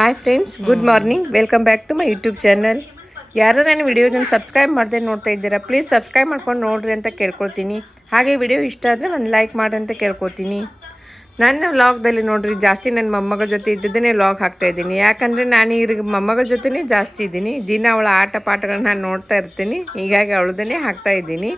Hi friends, good morning. Welcome back to my YouTube channel. ಯಾರು ನನ್ನ ವಿಡಿಯೋದನ್ನು subscribe ಮಾಡದೆ ನೋಡ್ತಾ ಇದ್ದೀರಾ, ಪ್ಲೀಸ್ ಸಬ್ಸ್ಕ್ರೈಬ್ ಮಾಡ್ಕೊಂಡು ನೋಡ್ರಿ ಅಂತ ಕೇಳ್ಕೊತೀನಿ. ಹಾಗೆ ವಿಡಿಯೋ ಇಷ್ಟ ಆದರೆ ಒಂದು ಲೈಕ್ ಮಾಡಿ ಅಂತ ಕೇಳ್ಕೊತೀನಿ. ನನ್ನ ವ್ಲಾಗ್ದಲ್ಲಿ ನೋಡ್ರಿ ಜಾಸ್ತಿ ನನ್ನ ಮೊಮ್ಮಗಳ ಜೊತೆ ಇದ್ದದೇ ವ್ಲಾಗ್ ಹಾಕ್ತಾಯಿದ್ದೀನಿ. ಯಾಕಂದರೆ ನಾನು ಈಗ ಮೊಮ್ಮಗಳ ಜೊತೆನೇ ಜಾಸ್ತಿ ಇದ್ದೀನಿ. ದಿನ ಅವಳ ಆಟ ಪಾಠಗಳನ್ನ ನಾನು ನೋಡ್ತಾ ಇರ್ತೀನಿ. ಹೀಗಾಗಿ ಅವಳದನ್ನೇ ಹಾಕ್ತಾಯಿದ್ದೀನಿ.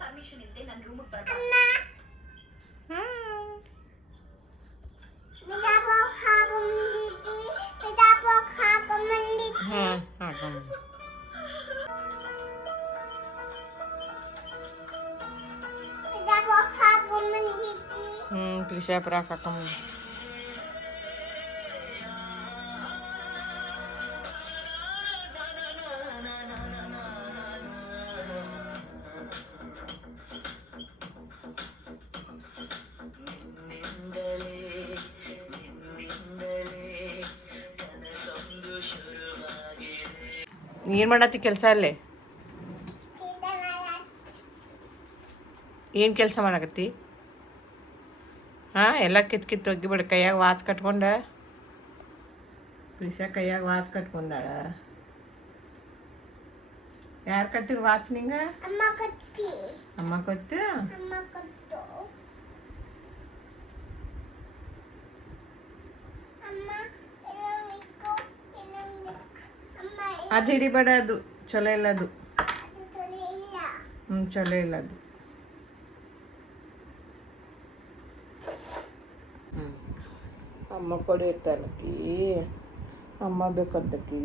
ಪರ್ಮಿಷನ್ ಇಲ್ಲದೆ ನನ್ನ ರೂಮಿಗೆ ಬರಬೇಡ. ಪ್ರಿಷಾ ಪ್ರಾಕ್ ಹಾಕಮ್ಮ. ಏನು ಮಾಡತ್ತಿ ಕೆಲಸ ಅಲ್ಲೇ? ಏನು ಕೆಲಸ ಮಾಡಕತ್ತಿ? ಹಾಂ, ಎಲ್ಲ ಕಿತ್ತು ಒಗ್ಗಿಬಿಡ. ಕೈಯಾಗ ವಾಚ್ ಕಟ್ಕೊಂಡ ಪ್ರಿಷಾ ಕೈಯಾಗ ವಾಚ್ ಕಟ್ಕೊಂಡಾಳ. ಯಾರು ಕಟ್ಟಿರು ವಾಚ್ ನಿಂಗೆ? ಅಮ್ಮ ಕೊತ್ತು. ಅದು ಹಿಡಿಬೇಡ, ಅದು ಚಲೋ ಇಲ್ಲ. ಅದು ಚಲೋ ಇಲ್ಲ ಅದು. ಅಮ್ಮ ಕೊಡಿ ಇರ್ತಾನಕ್ಕಿ. ಅಮ್ಮ ಬೇಕಂತಕ್ಕಿ.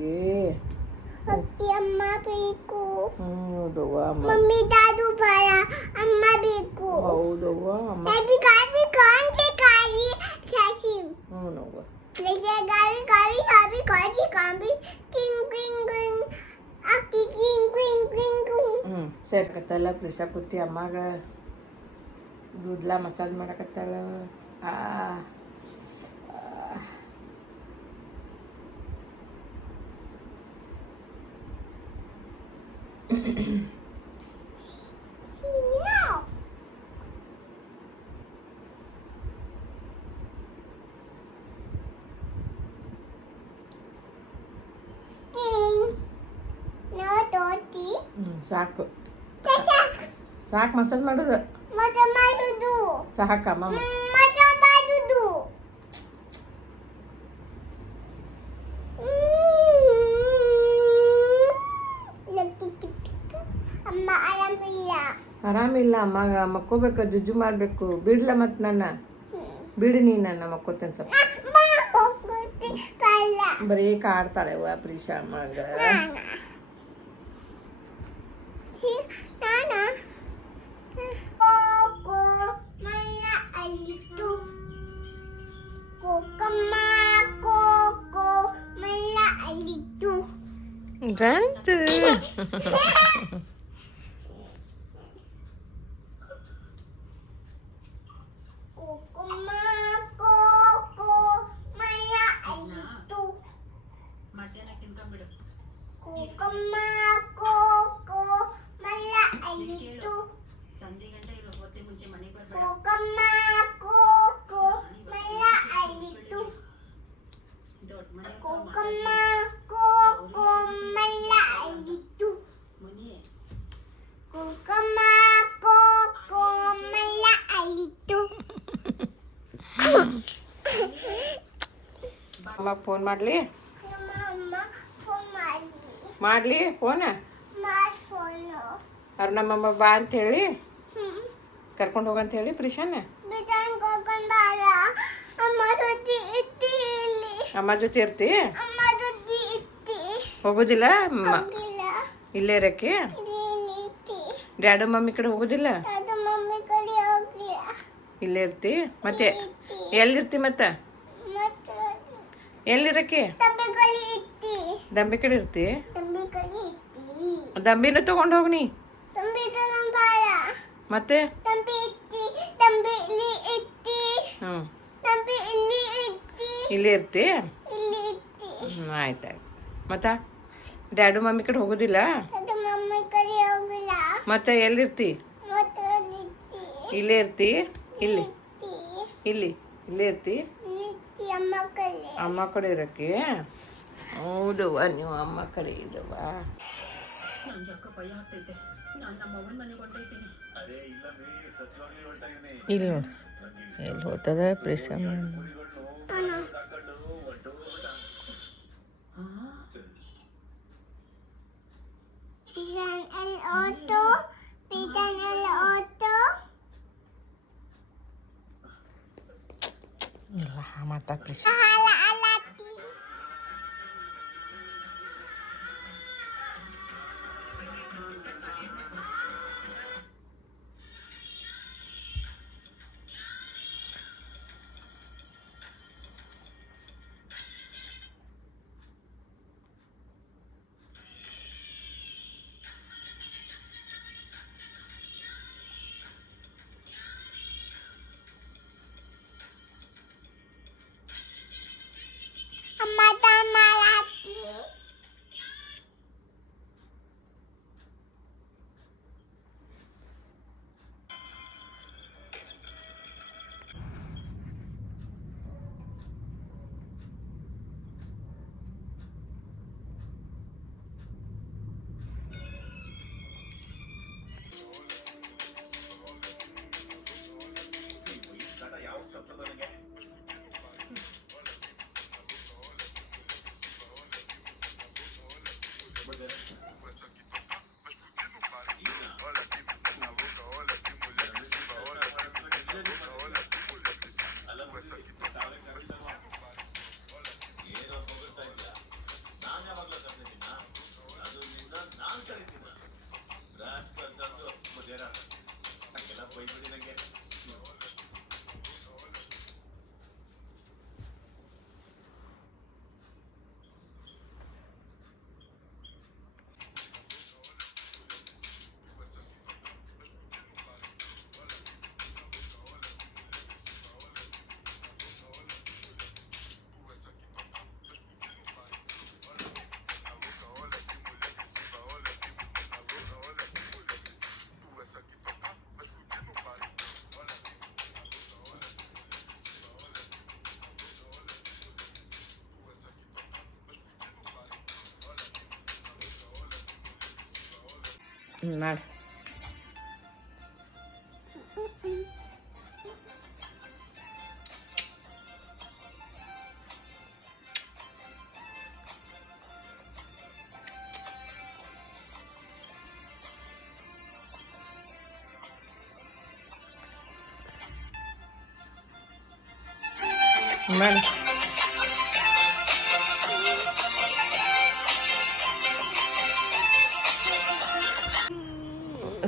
ಅಮ್ಮ ಬೇಕು. ಹೌದವ್ವ. ಮಮ್ಮಿ ದಾದು ಬರ ಅಮ್ಮ ಬೇಕು. ಹೌದವ್ವ. ಅಮ್ಮ ಬೇಬಿ ಗಾವಿ ಕಾಂತೆ ಕಾವಿ ಕ್ಯಾಸಿಮ್. ಹ್ಞೂನವ್ವ. ಬೇಬಿ ಗಾವಿ ಗಾವಿ ಗಾವಿ ಕಾಜಿ ಕಾಂಬಿ ಕಿಂಗ್ ಕಿಂಗ್ ಕಿಂಗ್ ಅಕ್ಕಿ ಕಿಂಗ್ ಕಿಂಗ್ ಕಿಂಗ್. ಸೇರ್ಕತ್ತಲ್ಲ ಪ್ರಿಷಾ ಕುತ್ತಿ ಅಮ್ಮಾಗ ಕೂದಲ ಮಸಾಜ್ ಮಾಡಕತ್ತಾಳ. ಸಾಕು ಸಾಕು ಮಸಾಜ್ ಮಾಡೋದು ಸಾಕಮ್ಮ. ಆರಾಮಿಲ್ಲ ಅಮ್ಮಾಗ, ಮಕ್ಕೋಬೇಕು, ಜುಜ್ಜು ಮಾಡಬೇಕು. ಬಿಡ್ಲ ಮತ್ತು ನನ್ನ ಬಿಡು, ನೀ ನನ್ನ ಮಕ್ಕೋತೇನೆ ಸ್ವಲ್ಪ. ಬರೀ ಕಾಡ್ತಾಳೆ ಅವ್ವ ಪ್ರಿಷಾ ಅಮ್ಮಾಗ. ಗಂತು ಸಂಜೆ ಗಂಟೆ ಇರೋ ಹೊತ್ತೆ ಮುಂಚೆ ಮನೆಗೆ ಬರಬೇಡ. ದೊಡ್ಡ ಮನೆ ಅಮ್ಮ ಫೋನ್ ಮಾಡಲಿ ಮಾಡಲಿ ಫೋನ. ಅವ್ರು ನಮ್ಮಮ್ಮ ಬಾ ಅಂತ ಹೇಳಿ ಕರ್ಕೊಂಡು ಹೋಗಂತ ಹೇಳಿ ಪ್ರಿಷಾನ ಅಮ್ಮ ಜೊತೆ ಇರ್ತಿ. ಹೋಗೋದಿಲ್ಲ ಇಲ್ಲೇ ಇರಕ್ಕೆ? ಡ್ಯಾಡು ಮಮ್ಮಿ ಕಡೆ ಹೋಗೋದಿಲ್ಲ? ಇಲ್ಲೇ ಇರ್ತಿ? ಮತ್ತೆ ಎಲ್ಲಿರ್ತಿ? ಮತ್ತೆ ಎಲ್ಲಿರಕ್ಕೆ ತಂಬಿ ಕಲಿ ಇತ್ತಿ ದಂಬಿ ಕಡೆ ಇರ್ತಿ ತಂಬಿ ಕಲಿ ಇತ್ತಿ ದಂಬಿನ ತಗೊಂಡು ಹೋಗ್ನಿ ತಂಬಿ ತನಂಬಾರ ಮತ್ತೆ ತಂಬಿ ಇತ್ತಿ ತಂಬಿ ಇಲ್ಲಿ ಇತ್ತಿ ಹ್ಞೂ ತಂಬಿ ಇಲ್ಲಿ ಇತ್ತಿ ಇಲ್ಲೇ ಇರ್ತಿ ಇಲ್ಲಿ ಇತ್ತಿ ಆಯ್ತು ಆಯ್ತು ಮತ್ತು ಡ್ಯಾಡು ಮಮ್ಮಿ ಕಡೆ ಹೋಗೋದಿಲ್ಲ ಅದು ಮಮ್ಮಿ ಕಲಿ ಹೋಗಿಲ್ಲ ಮತ್ತೆ ಎಲ್ಲಿರ್ತಿ ಮತ್ತೆ ಇತ್ತಿ ಇಲ್ಲೇ ಇರ್ತಿ ಇಲ್ಲಿ ಇತ್ತಿ ಇಲ್ಲಿ ಇಲ್ಲೇ ಇರ್ತಿ ಇತ್ತಿ ಅಮ್ಮ ಕಲಿ ಅಮ್ಮ ಕಡೆ ಇರೋಕ್ಕೆ ಹೌದವ್ವ ನೀವು ಅಮ್ಮ ಕಡೆ ಇಲ್ಲವ್ವ ನಂಗೆ ಯಾಕೋ ಭಯ ಆಗ್ತೈತೆ ನಾನು ನಮ್ಮ ಅವ್ವನ ಮನೆಗೆ ಹೊಂಟೈತೀನಿ. ಇಲ್ಲಿ ನೋಡಿ ಎಲ್ಲಿ ಹೋಗ್ತದ ಪ್ರೇಷಮ್ Pisan el auto, pisan el auto. ಇಲ್ಲ ಮಾತಾ ಪ್ರೇಷ Ahala alati. Amma tamalati. ಮಾಡಿ ಮಾಡಿ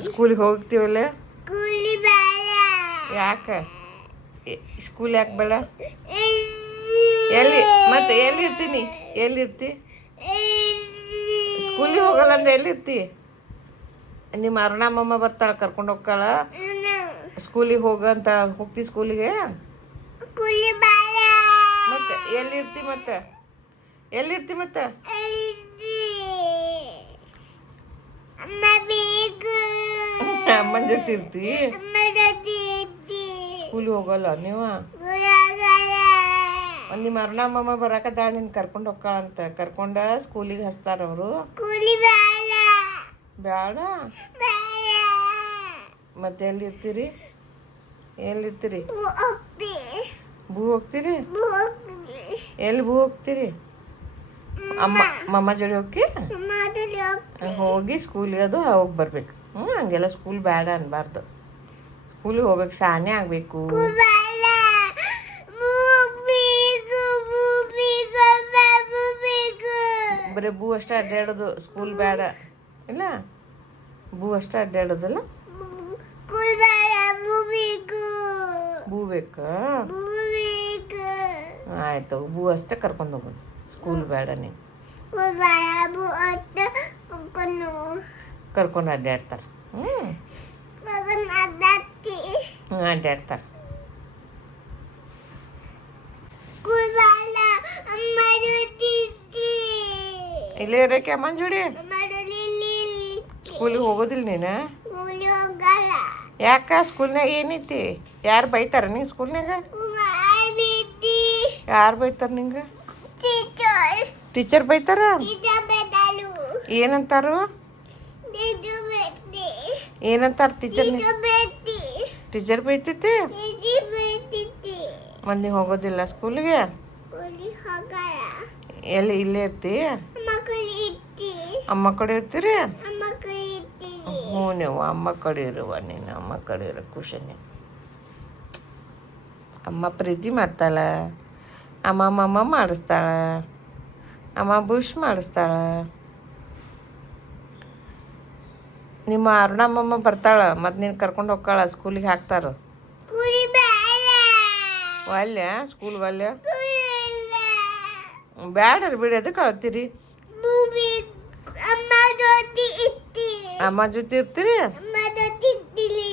ಸ್ಕೂಲಿಗೆ ಹೋಗ್ತೀವಲ್ಲ Kuli bala. ಯಾಕೆ ಸ್ಕೂಲ್ ಯಾಕೆ ಬೇಡ ಎಲ್ಲಿ ಮತ್ತೆ ಎಲ್ಲಿರ್ತೀನಿ ಎಲ್ಲಿರ್ತಿ ಸ್ಕೂಲಿಗೆ ಹೋಗಲ್ಲ ಅಂದ್ರೆ ಎಲ್ಲಿರ್ತಿ ನಿಮ್ಮ ಅರುಣಮ್ಮಮ್ಮ ಬರ್ತಾಳೆ ಕರ್ಕೊಂಡು ಹೋಗ್ತಾಳ ಸ್ಕೂಲಿಗೆ ಹೋಗಂತ ಹೋಗ್ತಿ ಸ್ಕೂಲಿಗೆ Kuli bala. ಮತ್ತೆ ಎಲ್ಲಿರ್ತಿ ಮತ್ತೆ ಎಲ್ಲಿರ್ತಿ ಮತ್ತೆ Amma bego. ಅಮ್ಮನ ಜೊತೆ ಇರ್ತಿ Amma dadi. ಸ್ಕೂಲಿಗೆ ಹೋಗಲ್ಲ ನೀವು Gula. ನಿಮ್ಮ ಅರುಣಮ್ಮಮ್ಮ ಬರಾಕತ್ತಾಳ ನಿನ್ನ ಕರ್ಕೊಂಡು ಹೋಗ್ತಾಳಂತ ಕರ್ಕೊಂಡ ಸ್ಕೂಲಿಗೆ ಹಚ್ತಾರ ಅವರು Kuli bala. ಬೇಡ Bala. ಮತ್ತೆ ಎಲ್ಲಿರ್ತೀರಿ ಎಲ್ಲಿರ್ತೀರಿ Buokti. ಭೂ ಹೋಗ್ತೀರಿ Buokti. ಎಲ್ಲಿ ಭೂ ಹೋಗ್ತೀರಿ ಅಮ್ಮ ಮಮ್ಮ ಜೋಡಿ ಹೋಗಿ Amma dadi. ಹೋಗಿ ಸ್ಕೂಲಿಗೆ ಅದು ಹೋಗಿ ಬರ್ಬೇಕು ಹಂಗೆಲ್ಲ ಸ್ಕೂಲ್ ಬೇಡ ಅನ್ಬಾರ್ದು ಸ್ಕೂಲಿಗೆ ಹೋಗ್ಬೇಕು ಶಾನೆ ಆಗಬೇಕು Bala. Bubego. Bubego. Bubego. ಬರೀ ಭೂ ಅಷ್ಟೇ ಅಡ್ಡಾಡೋದು ಸ್ಕೂಲ್ ಬೇಡ ಇಲ್ಲ ಭೂ ಅಷ್ಟೇ ಅಡ್ಡಾಡೋದಲ್ಲ Kuli bala. Bubego. ಭೂ ಬೇಕಾ Bubego. ಆಯಿತು ಬೂ ಅಷ್ಟೇ ಕರ್ಕೊಂಡು ಹೋಗೋಣ ಸ್ಕೂಲ್ ಬೇಡ ನೀನು ಬಾಬು ಅತ್ತ ಕುಕ್ಕನು ಕರ್ಕೊಂಡು ಅಡ್ಡಾಡ್ತಾರೆ ಕಗನ್ ಅದತ್ತಿ ಅಡ್ಡಾಡ್ತಾರೆ ಕುಬಾಲ ಅಮ್ಮ ಜೊತೆ ಇಲ್ಲೇ ಇರೋಕೆ ಅಮ್ಮನ ಜೋಡಿ ಸ್ಕೂಲಿಗೆ ಹೋಗೋದಿಲ್ಲ ನೀನು ಕೂಲಿ ಹೋಗಲ್ಲ ಯಾಕ ಸ್ಕೂಲ್ನಾಗ ಏನೈತಿ ಯಾರು ಬೈತಾರ ನೀ ಸ್ಕೂಲ್ನಾಗ ಮಾಡಿದ್ದಿ ಯಾರು ಬೈತಾರ ನಿಂಗೆ ಟೀಚರ್ ಟೀಚರ್ ಬೈತಾರ ಟೀಚರ್ ಬೇಡಲು ಏನಂತಾರು ಟೀಚರ್ ಬೇಡಿ ಏನಂತಾರ ಟೀಚರ್ ಟೀಚರ್ ಬೇಡಿ ಟೀಚರ್ ಬೈತೈತಿ ಟೀಚರ್ ಬೇಡಿ ಮಂದಿ ಹೋಗೋದಿಲ್ಲ ಸ್ಕೂಲಿಗೆ ಕೂಲಿ ಹೋಗಲ್ಲ ಎಲ್ಲಿ ಇಲ್ಲೇ ಇರ್ತಿ ಮಕ್ಕಳು ಇತ್ತಿ ಅಮ್ಮ ಕಡೆ ಇರ್ತೀರಿ ಮಕ್ಕಳು ಇರ್ತೀನಿ ಹ್ಞೂ ನೀವು ಅಮ್ಮ ಕಡೆ ಇರುವ ನೀನು ಅಮ್ಮ ಕಡೆ ಇರೋ ಖುಷಿನೇ ಅಮ್ಮ ಪ್ರೀತಿ ಮಾಡ್ತಾಳ ಅಮ್ಮ ಮಾಡಿಸ್ತಾಳ ಅಮ್ಮ ಬುಷ್ ಮಾಡಿಸ್ತಾಳ ನಿಮ್ಮ ಅರುಣಮ್ಮಮ್ಮ ಬರ್ತಾಳ ಮತ್ತು ನೀನು ಕರ್ಕೊಂಡು ಹೋಗ್ತಾಳ ಸ್ಕೂಲಿಗೆ ಹಾಕ್ತಾರ ಕೂಲಿ ಬೇಡ ಒಲ್ಯ ಸ್ಕೂಲ್ ಒಲ್ಯ ಕೂಲಿಲ್ಲ ಬ್ಯಾಡ್ರಿ ಬಿಡಿ ಅದಕ್ಕೆ ಕಳ್ತೀರಿ ಮೂವಿ ಅಮ್ಮ ಜೊತೆ ಇತ್ತಿ ಅಮ್ಮ ಜೊತೆ ಇರ್ತೀರಿ ಅಮ್ಮ ಜೊತೆ ಇದ್ದಿಲಿ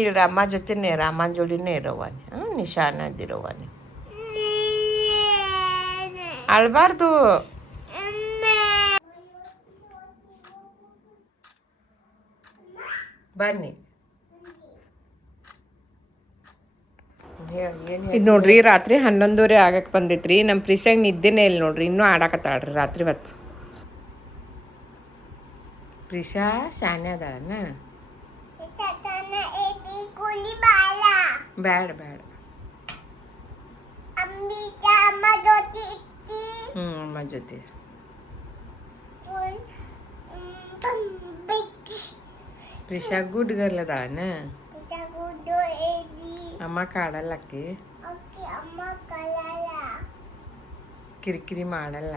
ಈಗ ಅಮ್ಮ ಜೊತೆನೇ ಇರ ಅಮ್ಮನ ಜೋಡಿನೇ ಇರೋವಾನಿ ನಿಶಾನದಿರೋವಾನಿ ಅಳ್ಬಾರ್ದು ಬನ್ನಿ ಇದು ನೋಡ್ರಿ ರಾತ್ರಿ 11:30 ಆಗಕ್ಕೆ ಬಂದೈತ್ರಿ ನಮ್ಮ ಪ್ರಿಶಾಗ್ ನಿದ್ದೆನೇ ಇಲ್ಲ ನೋಡ್ರಿ ಇನ್ನೂ ಆಡಾಕತ್ತಾಳ್ರಿ ರಾತ್ರಿ ಹೊತ್ತು ಪ್ರಿಶಾ ಶಾನೆ ಅದಾಳನ ಸತಾನ ಎದಿ ಕೂಲಿ ಬಾಲ ಬ್ಯಾಡ ಬ್ಯಾಡ ಅಂಬಿಕ ಅಮ್ಮ ಜೊತೆ ಇತ್ತಿ ಅಮ್ಮ ಜೊತೆ ಬೆಕ್ಕಿ ಪ್ರಿಶಾ ಗುಡ್ ಗರ್ಲ್ ಅದಾಳನ ಜಗುದು ಎದಿ ಅಮ್ಮ ಕಾಡಲ್ಲ ಅಕ್ಕಿ ಓಕೆ ಅಮ್ಮ ಕಲಲ ಕಿರಿಕಿರಿ ಮಾಡಲ್ಲ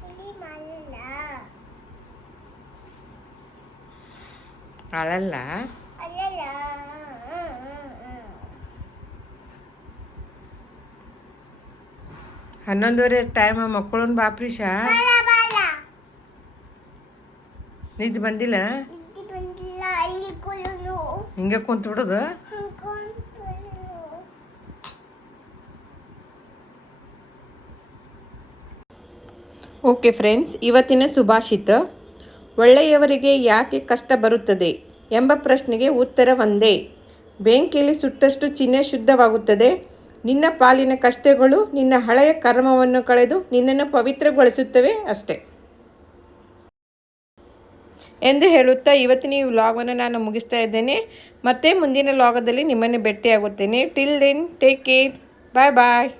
ಕಿಲಿ ಮಾಡಲ್ಲ ಅಳಲ್ಲ ಅಲ್ಲಲ್ಲ 11:30 ಟೈಮ್ ಮಕ್ಕಳನ್ನ ಬಾ ಪ್ರಿಶಾ ಬಾಲ ಬಾಲ ನಿದ್ದೆ ಬಂದಿಲ್ಲ ನಿದ್ದೆ ಬಂದಿಲ್ಲ ಅಲ್ಲಿ ಕುಲುನು ಹಿಂಗೆ ಕುಂತ ಬಿಡೋದು ಓಕೆ ಫ್ರೆಂಡ್ಸ್ ಇವತ್ತಿನ ಸುಭಾಷಿತ ಒಳ್ಳೆಯವರಿಗೆ ಯಾಕೆ ಕಷ್ಟ ಬರುತ್ತದೆ ಎಂಬ ಪ್ರಶ್ನೆಗೆ ಉತ್ತರ ಒಂದೇ ಬೆಂಕಿಯಲ್ಲಿ ಸುಟ್ಟಷ್ಟು ಚಿನ್ನ ಶುದ್ಧವಾಗುತ್ತದೆ ನಿನ್ನ ಪಾಲಿನ ಕಷ್ಟಗಳು ನಿನ್ನ ಹಳೆಯ ಕರ್ಮವನ್ನು ಕಳೆದು ನಿನ್ನನ್ನು ಪವಿತ್ರಗೊಳಿಸುತ್ತವೆ ಅಷ್ಟೇ ಎಂದು ಹೇಳುತ್ತಾ ಇವತ್ತಿನ ಈ ವ್ಲಾಗನ್ನು ನಾನು ಮುಗಿಸ್ತಾ ಇದ್ದೇನೆ ಮತ್ತೆ ಮುಂದಿನ ವ್ಲಾಗದಲ್ಲಿ ನಿಮ್ಮನ್ನು ಭೇಟಿಯಾಗುತ್ತೇನೆ till then take care bye ಬಾಯ್